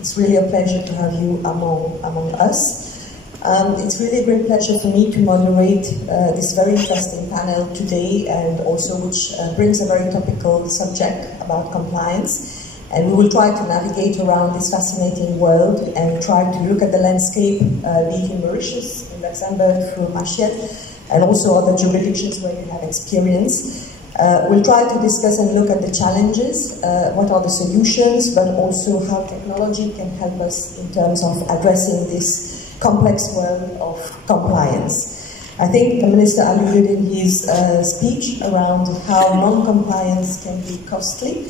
It's really a pleasure to have you among us. It's really a great pleasure for me to moderate this very interesting panel today, and also which brings a very topical subject about compliance. And we will try to navigate around this fascinating world and try to look at the landscape, be it in Mauritius, in Luxembourg, through Machiet, and also other jurisdictions where you have experience. We'll try to discuss and look at the challenges, what are the solutions, but also how technology can help us in terms of addressing this complex world of compliance. I think the Minister alluded in his speech around how non-compliance can be costly,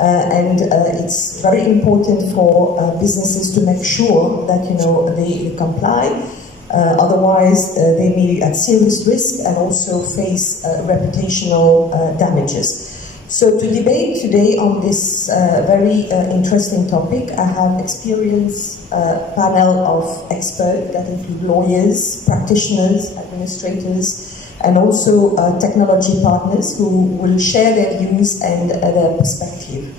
and it's very important for businesses to make sure that they comply. Otherwise, they may be at serious risk and also face reputational damages. So to debate today on this very interesting topic, I have experienced panel of experts that include lawyers, practitioners, administrators, and also technology partners who will share their views and their perspective.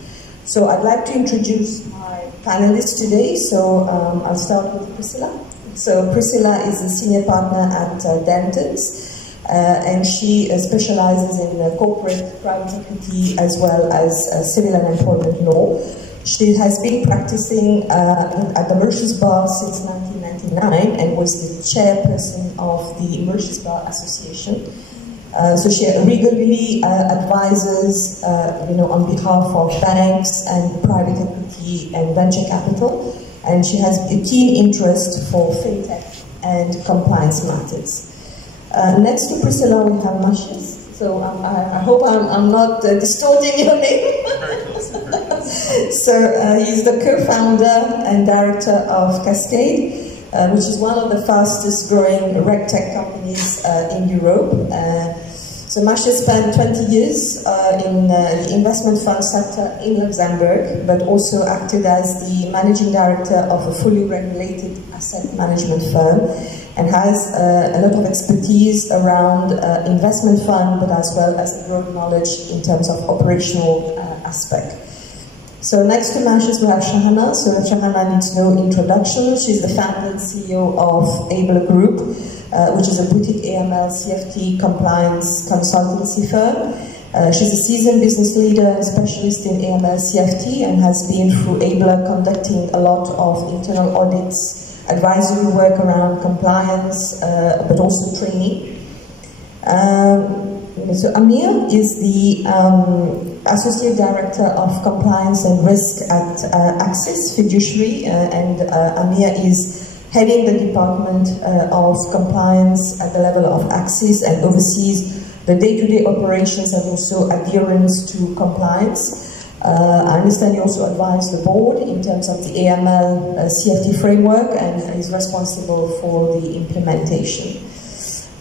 So I'd like to introduce my panelists today. So I'll start with Priscilla. So Priscilla is a senior partner at Dentons, and she specializes in corporate private equity as well as civil and employment law. She has been practicing at the Mauritius Bar since 1999 and was the chairperson of the Mauritius Bar Association. So she regularly advises, on behalf of banks and private equity and venture capital. And she has a keen interest for fintech and compliance matters. Next to Priscilla, we have Maurice. So I hope I'm not distorting your name. So he's the co-founder and director of Cascade, which is one of the fastest growing RegTech companies in Europe. So Maurice spent 20 years in the investment fund sector in Luxembourg, but also acted as the managing director of a fully regulated asset management firm, and has a lot of expertise around investment fund, but as well as a broad knowledge in terms of operational aspect. So next to Maurice we have Shahana. So Shahana needs no introduction. She's the founder and CEO of AML Group, which is a boutique AML CFT compliance consultancy firm. She's a seasoned business leader and specialist in AML CFT, and has been through AML conducting a lot of internal audits, advisory work around compliance, but also training. So Amir is the Associate Director of Compliance and Risk at Axis Fiduciary, and Amir is heading the Department of Compliance at the level of Axis and oversees the day-to-day operations and also adherence to compliance. I understand you also advise the board in terms of the AML CFT framework, and is responsible for the implementation.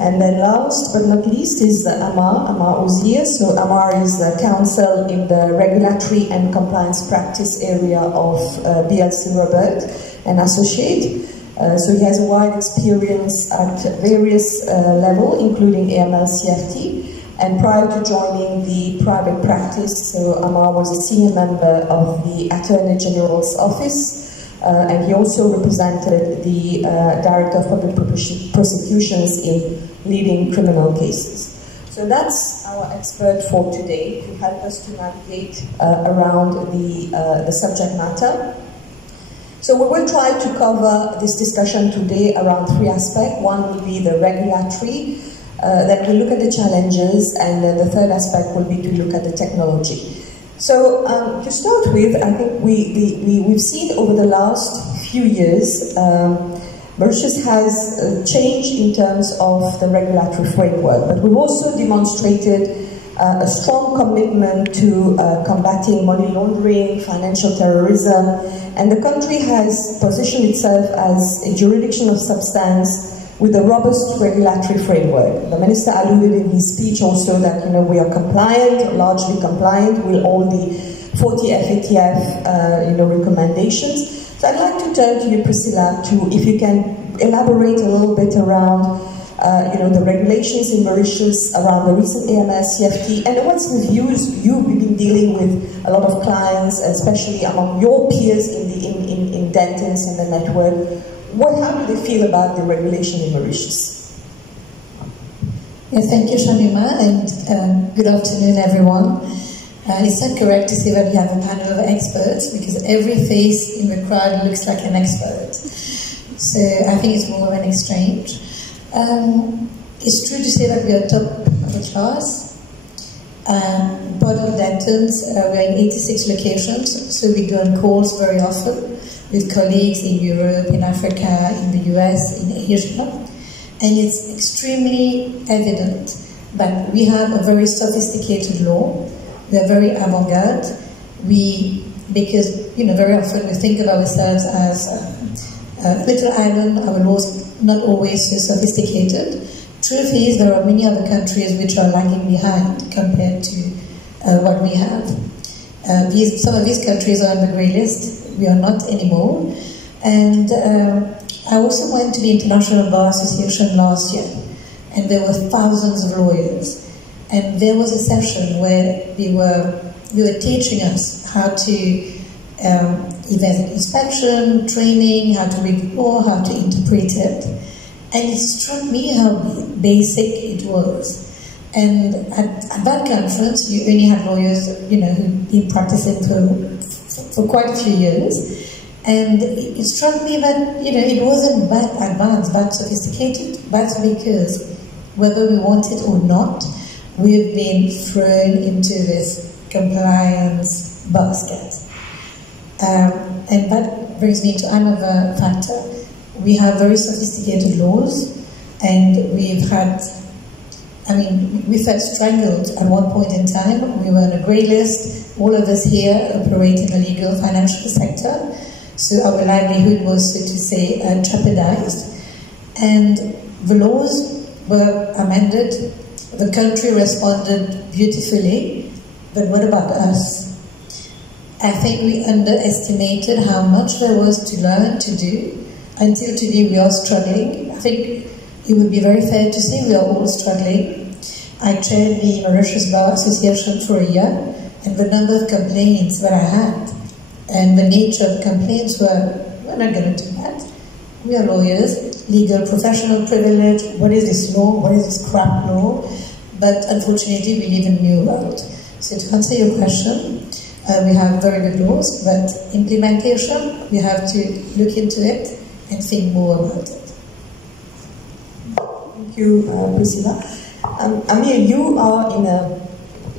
And then last but not least is Amar Ozier. So Amar is the counsel in the regulatory and compliance practice area of BLC Robert and Associate. So he has a wide experience at various levels, including AML CFT. And prior to joining the private practice, so Amar was a senior member of the Attorney General's office, and he also represented the Director of Public Prosecutions in leading criminal cases. So that's our expert for today to help us to navigate around the subject matter. So we will try to cover this discussion today around three aspects. One will be the regulatory, then we'll look at the challenges, and then the third aspect will be to look at the technology. So to start with, I think we've seen over the last few years, Mauritius has changed in terms of the regulatory framework, but we've also demonstrated a strong commitment to combating money laundering, financial terrorism, and the country has positioned itself as a jurisdiction of substance with a robust regulatory framework. The Minister alluded in his speech also that we are compliant, largely compliant with all the 40 FATF recommendations. So I'd like to turn to you, Priscilla, if you can elaborate a little bit around the regulations in Mauritius around the recent AML CFT, and what's the views you've been dealing with a lot of clients, especially among your peers in in dentists and the network. How do they feel about the regulation in Mauritius? Yeah, thank you, Shamima, and good afternoon, everyone. It's not correct to say that we have a panel of experts, because every face in the crowd looks like an expert. So I think it's more of an exchange. It's true to say that we are top of the class. Part of dentons, we're in 86 locations, so we go on calls very often with colleagues in Europe, in Africa, in the US, in Asia. And it's extremely evident that we have a very sophisticated law. We are very avant-garde. Because very often we think of ourselves as a little island, our laws not always so sophisticated. Truth is, there are many other countries which are lagging behind compared to what we have. Some of these countries are on the grey list. We are not anymore. And I also went to the International Bar Association last year, and there were thousands of lawyers. And there was a session where they were teaching us how to event inspection, training, how to read the law, how to interpret it. And it struck me how basic it was. And at that conference, you only had lawyers, who'd been practicing for quite a few years. And it struck me that, it wasn't that advanced, that sophisticated. That's because whether we want it or not, we've been thrown into this compliance basket. And that brings me to another factor. We have very sophisticated laws, and we felt strangled at one point in time. We were on a grey list. All of us here operate in the legal financial sector, so our livelihood was, so to say, jeopardized. And the laws were amended. The country responded beautifully, but what about us? I think we underestimated how much there was to learn, to do. Until today, we are struggling. I think it would be very fair to say we are all struggling. I chaired the Mauritius Bar Association for a year, and the number of complaints that I had and the nature of the complaints we're not going to do that. We are lawyers, legal professional privilege, what is this law, what is this crap law? But unfortunately, we live in a new world. So to answer your question, we have very good laws, but implementation, we have to look into it and think more about it. Thank you, Priscilla. Amir, you are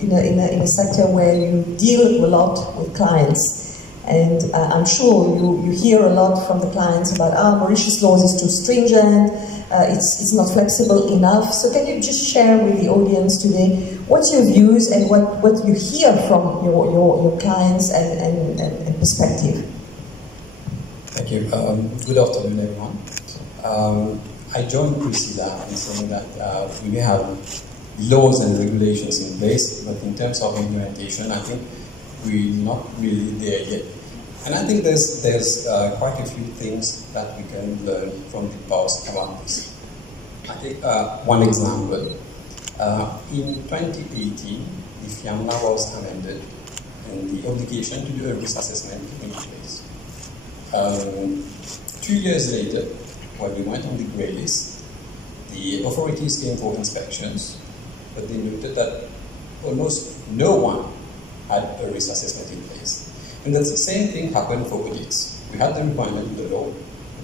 in a sector where you deal a lot with clients, and I'm sure you hear a lot from the clients about Mauritius laws is too stringent, it's not flexible enough. So can you just share with the audience today what's your views and what you hear from your clients and perspective? Thank you. Good afternoon, everyone. I joined Priscilla in saying that we may have laws and regulations in place, but in terms of implementation, I think we're not really there yet. And I think there's quite a few things that we can learn from the past around this. I take one example. In 2018, the FIAMLA was amended, and the obligation to do a risk assessment came into place. 2 years later, when we went on the grey list, the authorities came for inspections, but they noted that almost no one had a risk assessment in place. And the same thing happened for audits. We had the requirement in the law,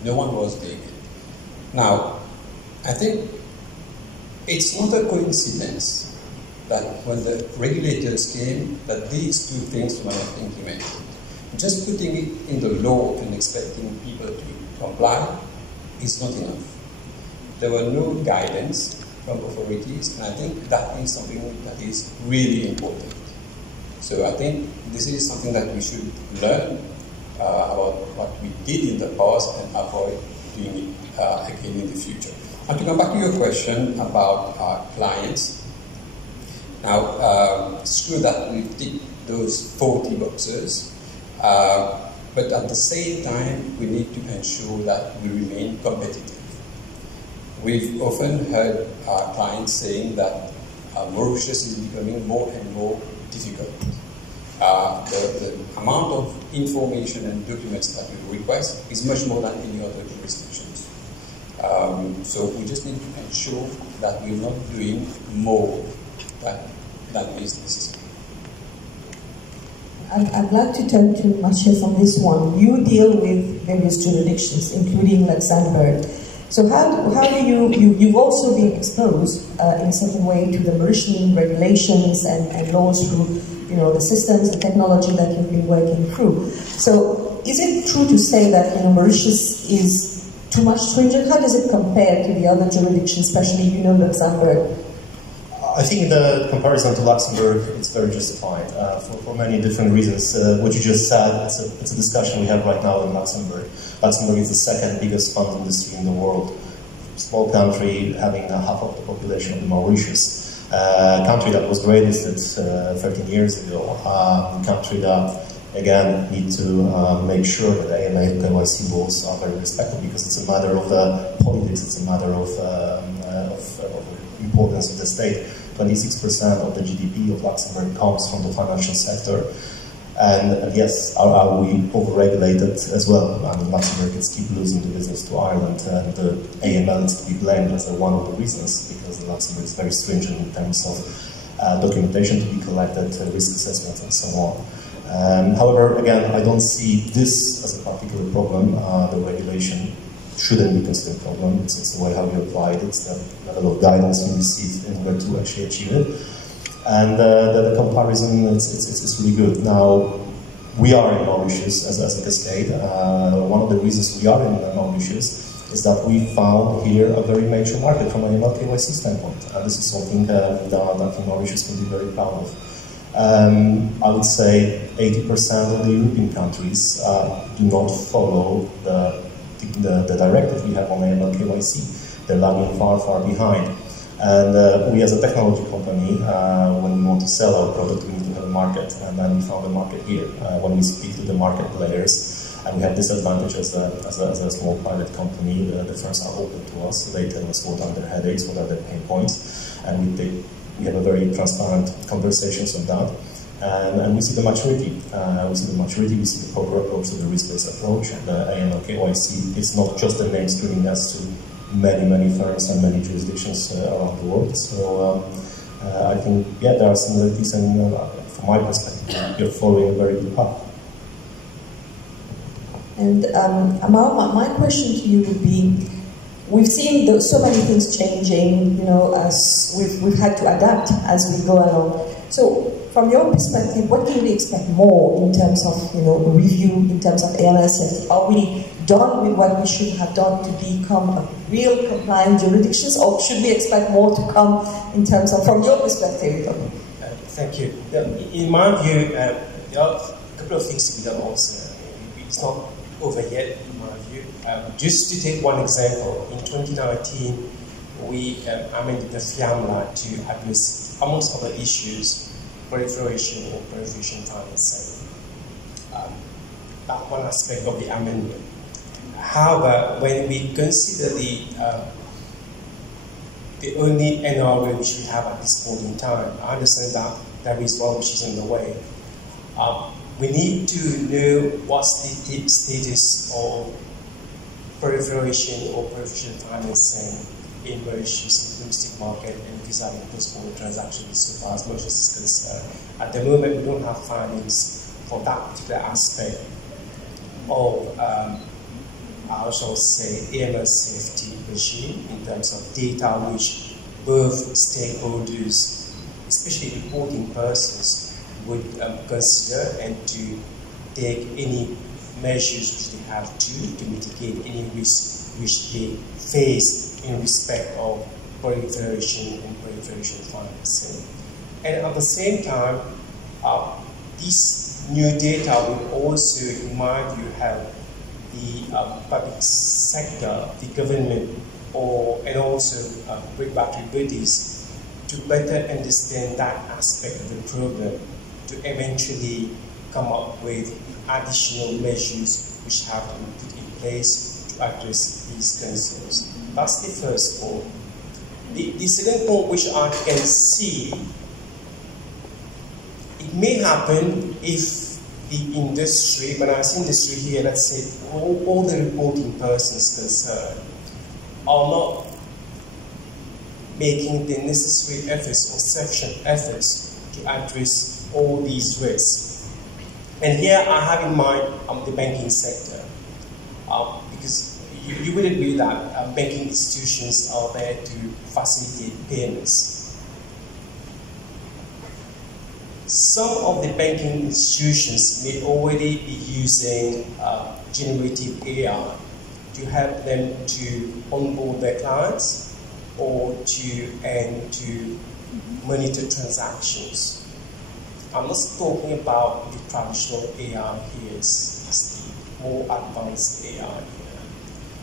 no one was doing it. Now, I think it's not a coincidence that when the regulators came, that these two things were not implemented. Just putting it in the law and expecting people to comply is not enough. There were no guidance from authorities, and I think that is something that is really important. So I think this is something that we should learn about what we did in the past and avoid doing it again in the future. And to come back to your question about our clients, now it's true that we tick those 40 boxes, but at the same time we need to ensure that we remain competitive. We've often heard our clients saying that Mauritius is becoming more and more difficult. the amount of information and documents that we request is much more than any other jurisdictions. So we just need to ensure that we're not doing more than is necessary. I'd like to turn to Maurice on this one. You deal with various jurisdictions, including Luxembourg. So how do you've also been exposed in a certain way to the Mauritian regulations and laws through, you know, the systems, the technology that you've been working through. So is it true to say that, you know, Mauritius is too much stringent? How does it compare to the other jurisdictions, especially, you know, Luxembourg? I think the comparison to Luxembourg is very justified for many different reasons. What you just said, it's a discussion we have right now in Luxembourg. Luxembourg is the second biggest fund industry in the world. Small country having half of the population of Mauritius. Country that was registered 13 years ago. Country that, again, need to make sure that AML KYC rules are very respected, because it's a matter of politics, it's a matter of importance of the state. 26% of the GDP of Luxembourg comes from the financial sector. And yes, are we over-regulated as well? I mean, Luxembourg is keep losing the business to Ireland, and the AML is to be blamed as one of the reasons, because Luxembourg is very stringent in terms of documentation to be collected, risk assessments, and so on. However, again, I don't see this as a particular problem. The regulation shouldn't be considered a problem. It's the way how you apply it, it's the level of guidance you receive in order to actually achieve it. And the comparison, it's really good. Now, we are in Mauritius as a Cascade. One of the reasons we are in Mauritius is that we found here a very major market from an AML KYC standpoint. And this is something that I think Mauritius can be very proud of. I would say 80% of the European countries do not follow the directive we have on AML KYC. They're lagging far, far behind. And we as a technology company, when we want to sell our product, we need to have a market. And then we found a market here. When we speak to the market players, and we have this advantage as a small private company, the firms are open to us. So they tell us what are their headaches, what are their pain points. And we have a very transparent conversations on that. And we see the maturity. We see the proper approach to the risk-based approach. The AML KYC is not just a name screening us to many firms and many jurisdictions around the world. So I think, yeah, there are similarities, and from my perspective, you're following a very good path. And Amal, my question to you would be, we've seen so many things changing, you know, as we've had to adapt as we go along. So, from your perspective, what can we expect more in terms of, you know, review, in terms of AML safety? Are we done with what we should have done to become a real compliant jurisdictions, or should we expect more to come in terms of, from your perspective? Thank you. In my view, there are a couple of things to be done also. It's not over yet, in my view. Just to take one example, in 2019, we amended the FIAMLA to address, amongst other issues, proliferation or proliferation financing. That's one aspect of the amendment. However, when we consider the only NRA which we have at this point in time, I understand that there is one which is on the way. We need to know what's the status of proliferation or proliferation financing in Mauritius domestic market and vis-a-vis cross-border transactions so far as Mauritius is concerned. At the moment, we don't have findings for that particular aspect of I shall say AML safety regime in terms of data which both stakeholders, especially reporting persons, would consider, and to take any measures which they have to mitigate any risk which they face in respect of proliferation and proliferation financing. And at the same time, this new data will also, in my view, help the public sector, the government, and also regulatory bodies to better understand that aspect of the problem, to eventually come up with additional measures which have to be put in place to address these concerns. That's the first point. The second point which I can see, it may happen if the industry, when I say industry here, let's say all the reporting persons concerned are not making the necessary efforts or sufficient efforts to address all these risks. And here I have in mind the banking sector, because you would agree that banking institutions are there to facilitate payments. Some of the banking institutions may already be using generative AI to help them to onboard their clients or to monitor transactions. I'm not talking about the traditional AI here, it's the more advanced AI here.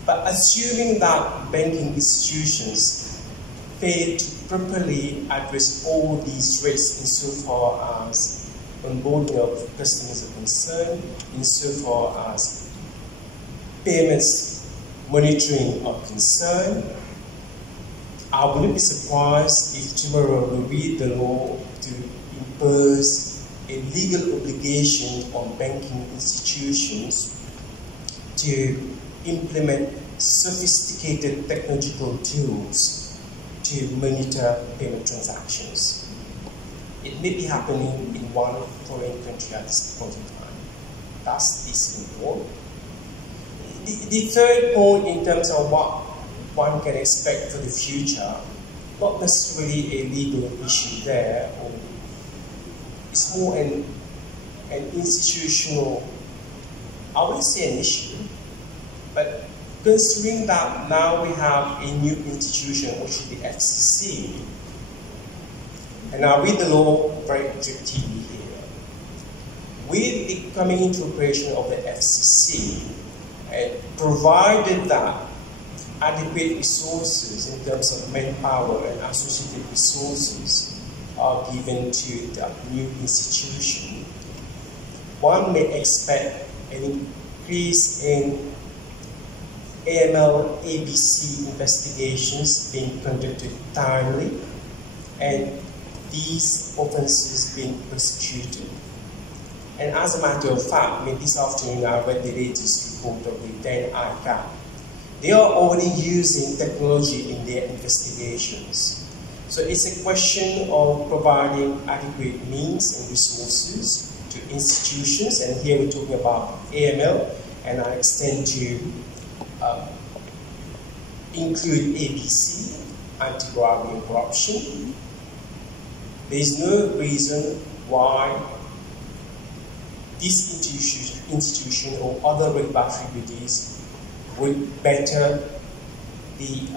But assuming that banking institutions fail to properly address all these risks insofar as onboarding of customers are concerned, insofar as payments monitoring are concerned, I wouldn't be surprised if tomorrow we read the law to impose a legal obligation on banking institutions to implement sophisticated technological tools to monitor payment transactions. It may be happening in one foreign country at this point in time. That's this report. The third point in terms of what one can expect for the future, not necessarily a legal issue there, or it's more an institutional, I wouldn't say an issue, but considering that now we have a new institution, which is the FCC, and I read the law very objectively here. With the coming into operation of the FCC, provided that adequate resources in terms of manpower and associated resources are given to the new institution, one may expect an increase in AML, ABC investigations being conducted timely, and these offences being prosecuted. And as a matter of fact, this afternoon I read the latest report of the then ICAP. They are already using technology in their investigations. So it's a question of providing adequate means and resources to institutions, and here we're talking about AML, and I extend to include ABC, anti-bribery and corruption. There is no reason why this institution or other regulatory bodies would better be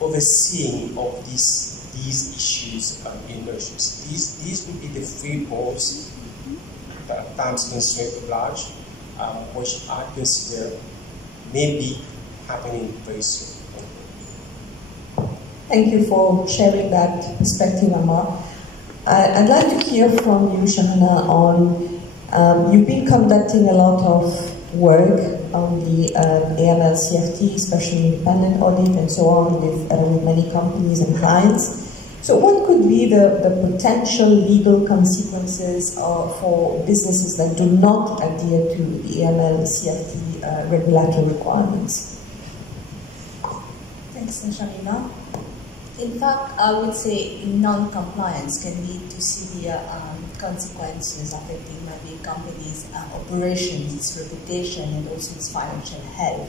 overseeing of these issues in mergers. These would be the 3 points that at times constraint large, which I consider may be happening very soon. Thank you for sharing that perspective, Amar. I'd like to hear from you, Shahana, on you've been conducting a lot of work on the AML CFT, especially independent audit and so on, with many companies and clients. So what could be the potential legal consequences for businesses that do not adhere to the AML CFT regulatory requirements? Thanks, Shamina. In fact, I would say non-compliance can lead to severe consequences affecting maybe companies' operations, its reputation, and also its financial health.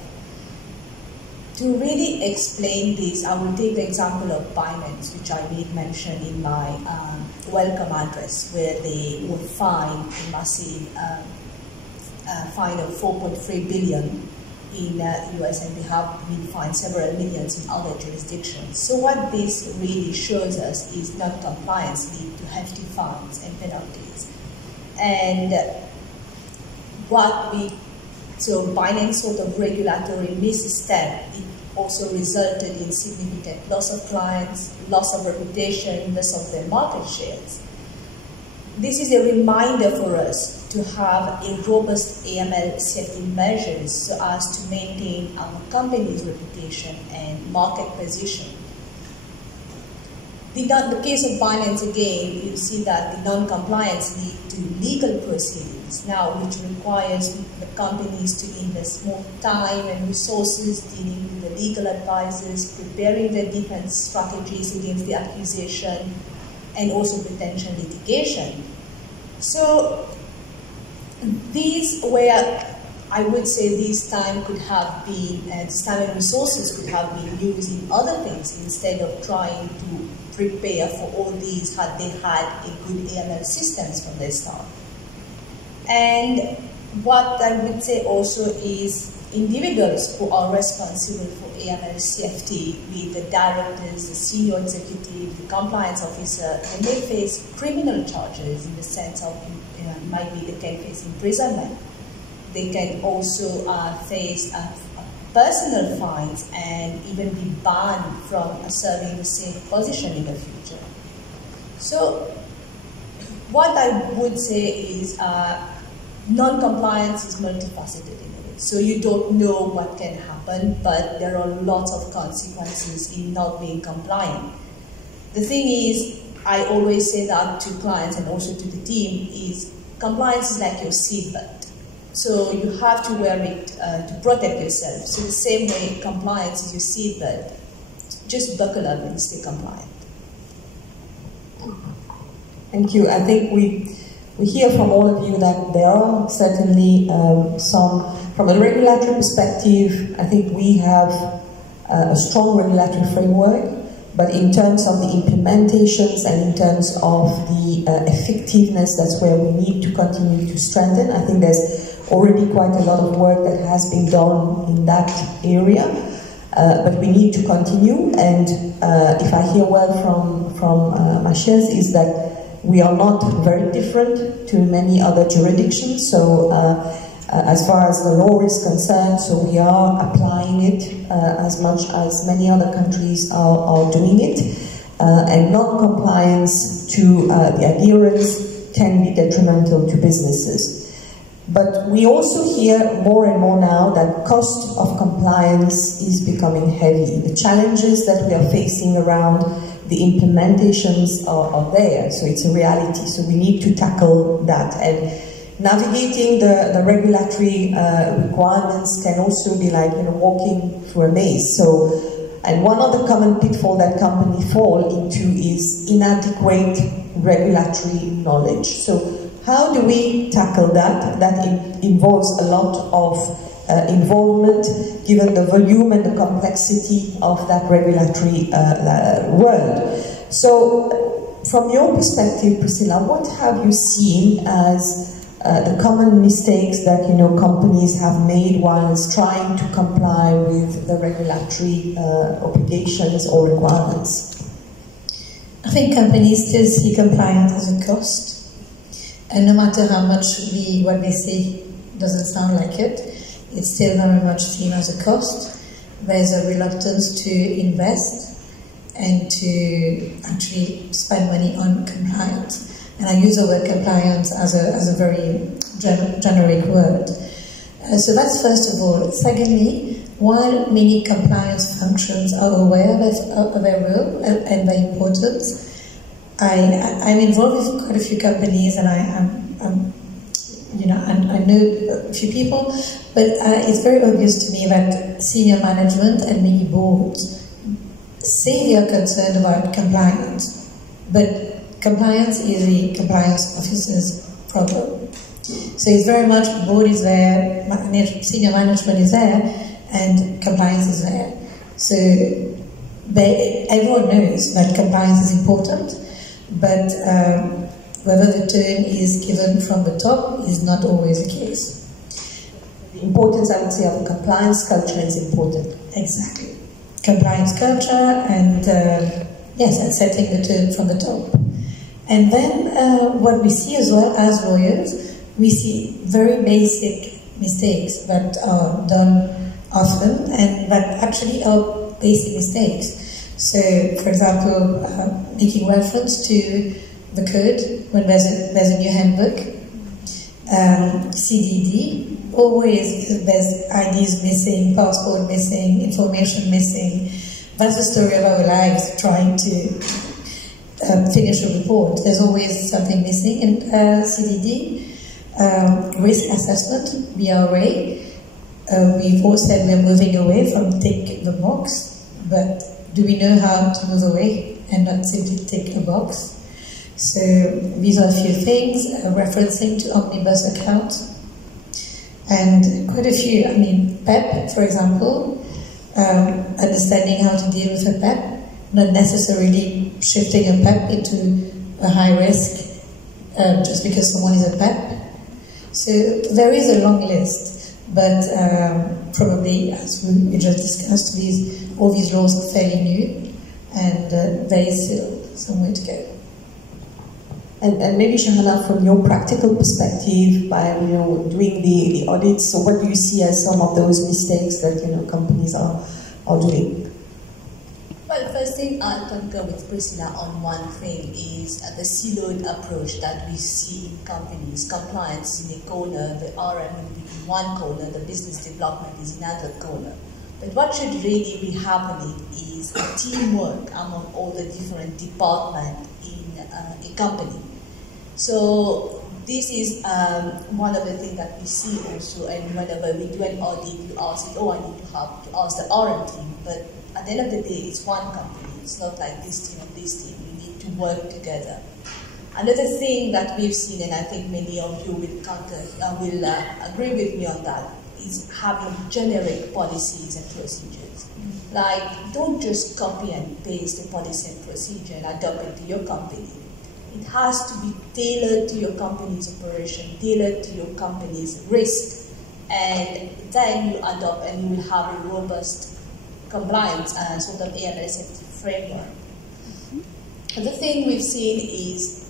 To really explain this, I will take the example of Binance, which I did mention in my welcome address, where they were fined a massive fine of $4.3 billion in US, and they have been fined several millions in other jurisdictions. So what this really shows us is non-compliance lead to hefty fines and penalties. And so Binance sort of regulatory misstep, it also resulted in significant loss of clients, loss of reputation, loss of their market shares. This is a reminder for us to have a robust AML safety measures so as to maintain our company's reputation and market position. The case of Binance again, you see that the non-compliance lead to legal proceedings now, which requires the companies to invest more time and resources dealing with the legal advisors, preparing their defense strategies against the accusation, and also potential litigation. So these were, I would say, this time could have been, this time and resources could have been used in other things instead of trying to prepare for all these had they had a good AML systems from the start. And what I would say also is individuals who are responsible for AML CFT, be it the directors, the senior executive, the compliance officer, they may face criminal charges in the sense of, might be they can face imprisonment. They can also face personal fines and even be banned from serving the same position in the future. So what I would say is non-compliance is multifaceted in a way. So you don't know what can happen, but there are lots of consequences in not being compliant. The thing is, I always say that to clients and also to the team, is compliance is like your seatbelt. So you have to wear it to protect yourself. So the same way compliance is your seatbelt. Just buckle up and stay compliant. Thank you. I think we hear from all of you that there are certainly some, from a regulatory perspective, I think we have a strong regulatory framework, but in terms of the implementations and in terms of the effectiveness, that's where we need to continue to strengthen. I think there's already quite a lot of work that has been done in that area, but we need to continue. And if I hear well from Machias, is that we are not very different to many other jurisdictions. So as far as the law is concerned, so we are applying it as much as many other countries are doing it. And non-compliance to the adherence can be detrimental to businesses. But we also hear more and more now that cost of compliance is becoming heavy. The challenges that we are facing around the implementations are there, so it's a reality. So we need to tackle that. And navigating the regulatory requirements can also be like walking through a maze. So, and one of the common pitfalls that companies fall into is inadequate regulatory knowledge. So how do we tackle that? That involves a lot of involvement, given the volume and the complexity of that regulatory world. So, from your perspective, Priscilla, what have you seen as the common mistakes that companies have made whilst trying to comply with the regulatory obligations or requirements? I think companies still see compliance as a cost. And no matter how much what they say doesn't sound like it, it's still very much seen as a cost. There's a reluctance to invest and to actually spend money on compliance. And I use the word compliance as a very generic word. So that's first of all. Secondly, while many compliance functions are aware of their role and their importance, I'm involved with quite a few companies, and I know a few people, but it's very obvious to me that senior management and many boards say they are concerned about compliance, but compliance is the compliance officer's problem. So it's very much board is there, senior management is there, and compliance is there. So everyone knows that compliance is important. But whether the term is given from the top is not always the case. The importance, I would say, of compliance culture is important. Exactly. Compliance culture and, yes, and setting the term from the top. And then what we see as well as lawyers, we see very basic mistakes that are done often and that actually are basic mistakes. So, for example, making reference to the code when there's a new handbook, CDD, always there's IDs missing, passport missing, information missing. That's the story of our lives, trying to finish a report. There's always something missing in CDD. Risk assessment, BRA. We've all said we're moving away from tick the box, but do we know how to move away and not simply tick a box? So these are a few things, referencing to omnibus accounts, and quite a few. I mean, PEP, for example, understanding how to deal with a PEP, not necessarily shifting a PEP into a high risk just because someone is a PEP. So there is a long list, but probably, as we just discussed, all these laws are fairly new, and there is still some way to go. And maybe, Shahana, from your practical perspective, by doing the audits, so what do you see as some of those mistakes that companies are doing? Well, first thing I'll concur with Priscilla on one thing is the siloed approach that we see in companies. Compliance is in a corner, the RM will be in one corner, the business development is in another corner. But what should really be happening is a teamwork among all the different departments in a company. So this is one of the things that we see also, and whenever we do an audit, you ask it, I need to ask the RM team, but at the end of the day, it's one company. It's not like this team or this team. We need to work together. Another thing that we've seen, and I think many of you will agree with me on that, is having generic policies and procedures. Like, don't just copy and paste the policy and procedure and adopt it to your company. It has to be tailored to your company's operation, tailored to your company's risk, and then you adopt and you will have a robust compliance and sort of AML safety framework. The thing we've seen is,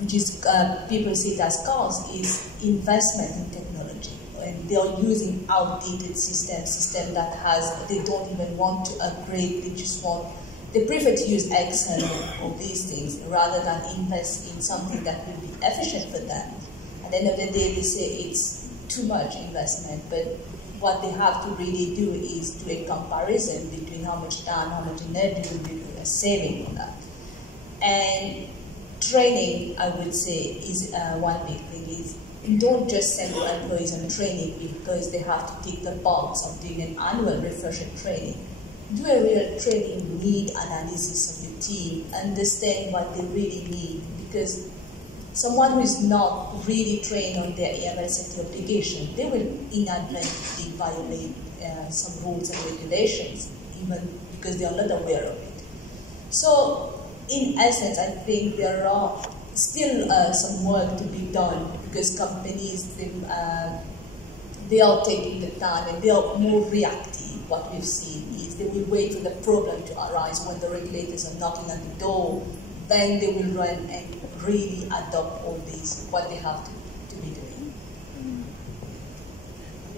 which is people see it as cost, is investment in technology. And they are using outdated systems that they don't even want to upgrade, they prefer to use Excel or these things rather than invest in something that will be efficient for them. At the end of the day, they say it's too much investment, but what they have to really do is do a comparison between how much time, how much energy will be saving on that. And training, I would say, is one big thing. Is don't just send your employees on training because they have to tick the box of doing an annual refresher training. Do a real training need analysis of your team, understand what they really need, because someone who is not really trained on their AML safety obligation, they will inadvertently violate some rules and regulations, even because they are not aware of it. So, in essence, I think there are still some work to be done, because companies, they are taking the time and they are more reactive. What we've seen is they will wait for the problem to arise when the regulators are knocking on the door, then they will run and really adopt all these, what they have to be doing.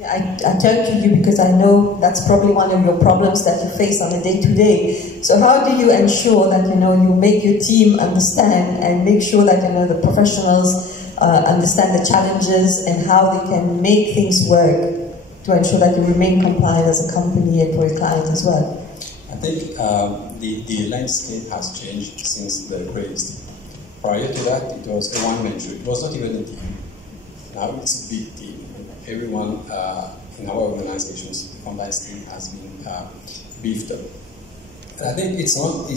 I turn to you because I know that's probably one of your problems that you face on a day-to-day. So how do you ensure that you make your team understand and make sure that the professionals understand the challenges and how they can make things work to ensure that you remain compliant as a company and for your client as well? I think the landscape has changed since the raise. Prior to that, it was a one-man show. It was not even a team. Now it's a big team. Everyone in our organizations, the compliance team has been beefed up. And I think it's not,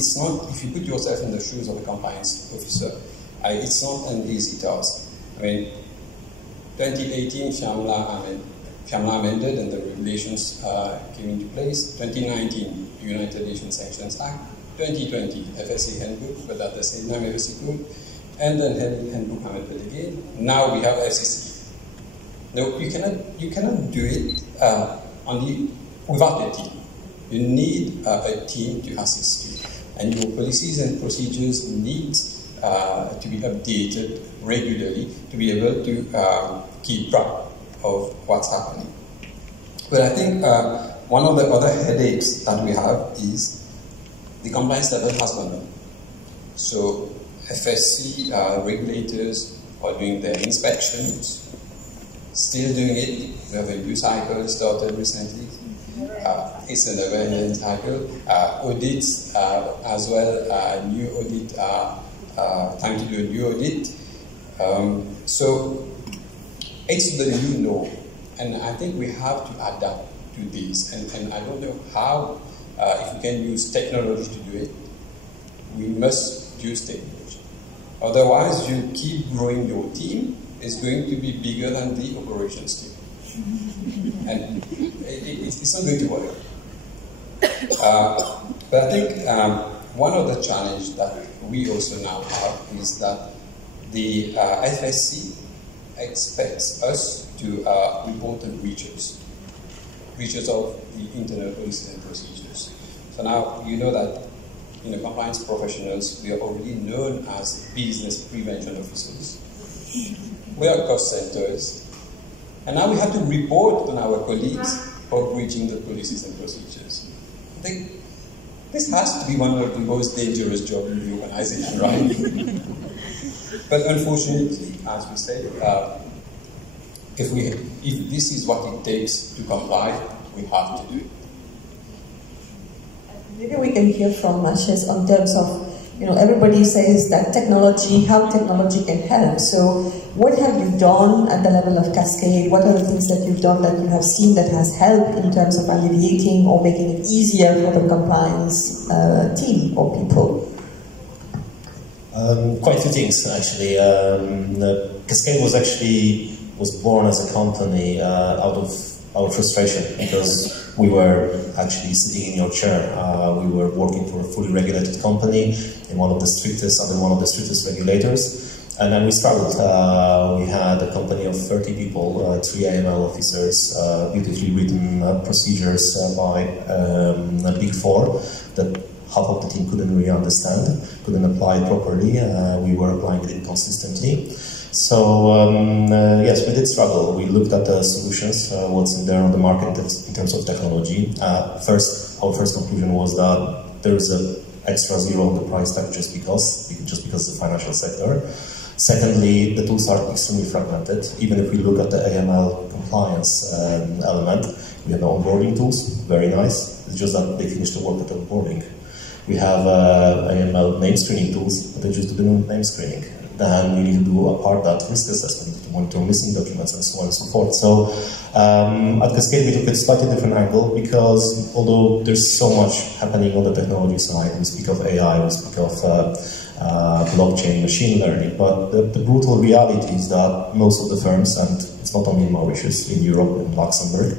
if you put yourself in the shoes of a compliance officer, it's not an easy task. I mean, 2018, FIAMLA amended and the regulations came into place. 2019, United Nations Sanctions Act. 2020, FSA Handbook, but at the same time FSA Code. And then Handbook amended again. Now we have FCC. No, you cannot do it only without a team. You need a team to assist you. And your policies and procedures need to be updated regularly to be able to keep track of what's happening. But I think one of the other headaches that we have is the compliance level has gone up. So FSC regulators are doing their inspections, still doing it. We have a new cycle started recently. It's a never-ending cycle. Audits as well, new audit, time to do a new audit. So it's the new norm, and I think we have to adapt to this. And I don't know how, if we can use technology to do it, we must use technology. Otherwise, you keep growing your team, it's going to be bigger than the operations team. And it's not going to work. But I think one of the challenges that we also now have is that the FSC expects us to report on breaches of the internal policies and procedures. So now you know that compliance professionals, we are already known as business prevention officers. We are cost centers. And now we have to report on our colleagues for breaching the policies and procedures. I think this has to be one of the most dangerous jobs in the organization, right? But unfortunately, as we say, if this is what it takes to comply, we have to do it. Maybe we can hear from Maurice on terms of, everybody says that how technology can help. So what have you done at the level of Cascade? What are the things that you've done that you have seen that has helped in terms of alleviating or making it easier for the compliance team or people? Quite a few things, actually. Cascade was born as a company out of our frustration, because we were actually sitting in your chair. We were working for a fully regulated company in one of the strictest regulators, and then we struggled. We had a company of 30 people, 3 AML officers, beautifully written procedures by a Big Four that half of the team couldn't really understand, couldn't apply it properly. We were applying it inconsistently. So, yes, we did struggle. We looked at the solutions, what's in there on the market in terms of technology. Our first conclusion was that there is an extra zero on the price tag just because it's the financial sector. Secondly, the tools are extremely fragmented. Even if we look at the AML compliance element, we have the onboarding tools, very nice. It's just that they finish the work at the onboarding. We have AML name screening tools, but they just do the name screening. Then you need to do a part that risk assessment to monitor missing documents and so on and so forth. So at Cascade we took a slightly different angle, because although there's so much happening on the technology side, we speak of AI, we speak of blockchain, machine learning, but the brutal reality is that most of the firms, and it's not only in Mauritius, in Europe, in Luxembourg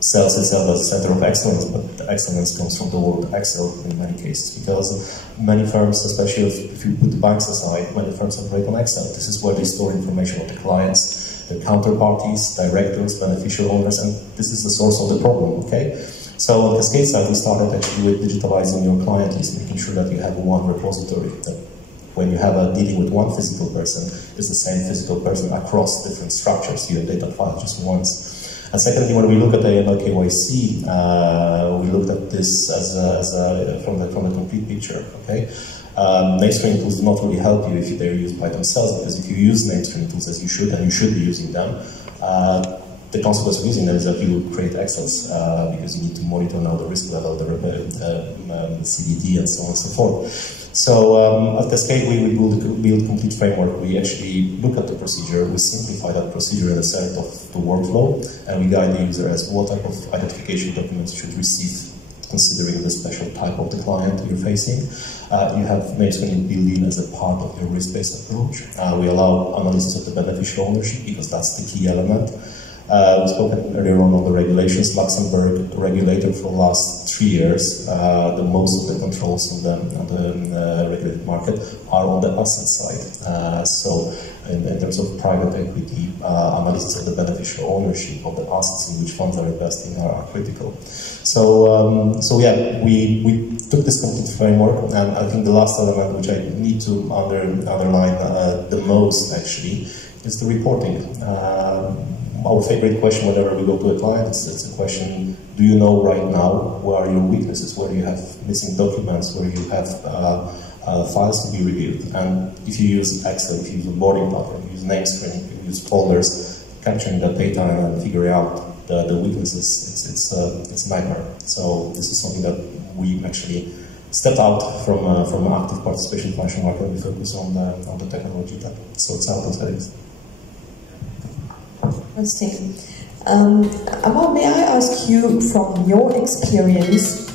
sells itself as a center of excellence, but the excellence comes from the word Excel in many cases, because many firms, especially if you put the banks aside, many firms operate on Excel. This is where they store information of the clients, their counterparties, directors, beneficial owners, and this is the source of the problem, okay? So on Cascade side, we started actually with digitalizing your client list, making sure that you have one repository, that when you have a dealing with one physical person, it's the same physical person across different structures. You have data files just once. And secondly, when we look at the AML KYC, we looked at this from the complete picture. Okay, name screening tools do not really help you if they're used by themselves, because if you use name screening tools as you should, and you should be using them, the consequence of using them is that you create Excels, because you need to monitor now the risk level, the CDD, and so on and so forth. So at Cascade, we build a complete framework. We actually look at the procedure, we simplify that procedure in the set of the workflow, and we guide the user as what type of identification documents should receive, considering the special type of the client you're facing. You have name screening built in as a part of your risk-based approach. We allow analysis of the beneficial ownership, because that's the key element. We spoke earlier on the regulations. Luxembourg, the regulator for the last 3 years, the most of the controls on the regulated market are on the asset side. So in terms of private equity, analysis of the beneficial ownership of the assets in which funds are investing are critical. So yeah, we took this complete framework, and I think the last element which I need to underline the most actually is the reporting. Our favorite question whenever we go to a client is a question: do you know right now where are your weaknesses, where you have missing documents, where you have files to be reviewed? And if you use Excel, if you use a boarding platform, you use name screening, you use folders, capturing that data and figuring out the weaknesses, it's a nightmare. So this is something that we actually stepped out from active participation in the financial market. We focus on the technology that sorts out those headaches. Interesting. Amal, may I ask you, from your experience,